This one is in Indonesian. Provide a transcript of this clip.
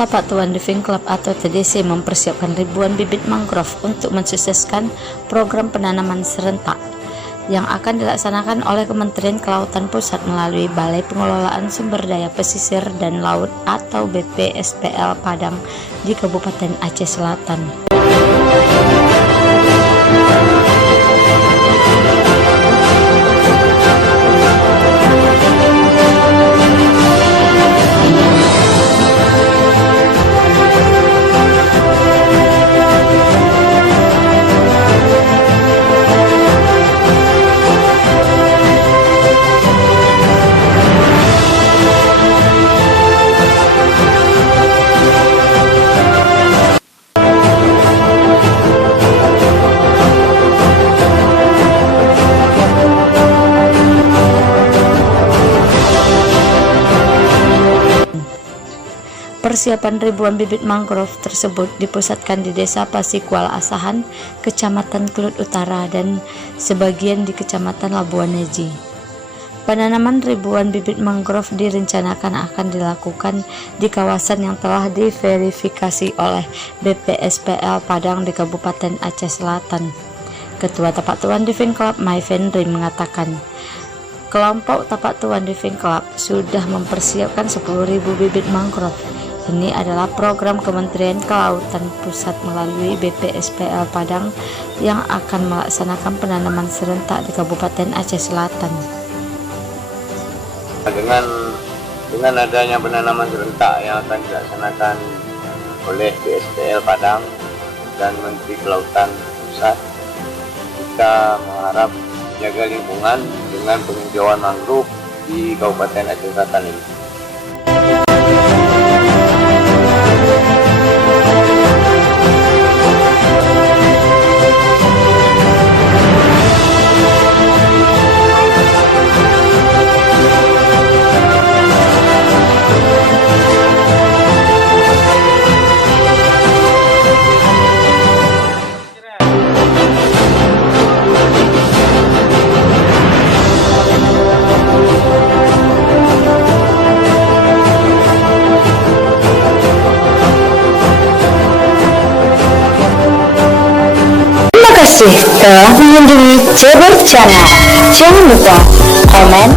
Tapak Tuan Diving Club atau TDC mempersiapkan ribuan bibit mangrove untuk mensukseskan program penanaman serentak yang akan dilaksanakan oleh Kementerian Kelautan Pusat melalui Balai Pengelolaan Sumber Daya Pesisir dan Laut atau BPSPL Padang di Kabupaten Aceh Selatan. Persiapan ribuan bibit mangrove tersebut dipusatkan di Desa Pasikual Asahan, Kecamatan Kelut Utara, dan sebagian di Kecamatan Labuan Neji. Penanaman ribuan bibit mangrove direncanakan akan dilakukan di kawasan yang telah diverifikasi oleh BPSPL Padang di Kabupaten Aceh Selatan. Ketua Tapak Tuan Diving Club Mai Fenri mengatakan, kelompok Tapak Tuan Diving Club sudah mempersiapkan 10.000 bibit mangrove. Ini adalah program Kementerian Kelautan Pusat melalui BPSPL Padang yang akan melaksanakan penanaman serentak di Kabupaten Aceh Selatan. Dengan adanya penanaman serentak yang akan dilaksanakan oleh BPSPL Padang dan Menteri Kelautan Pusat, kita mengharap jaga lingkungan dengan penghijauan mangrove di Kabupaten Aceh Selatan ini. Terima kasih telah mengunjungi Cebur Channel. Jangan lupa komen,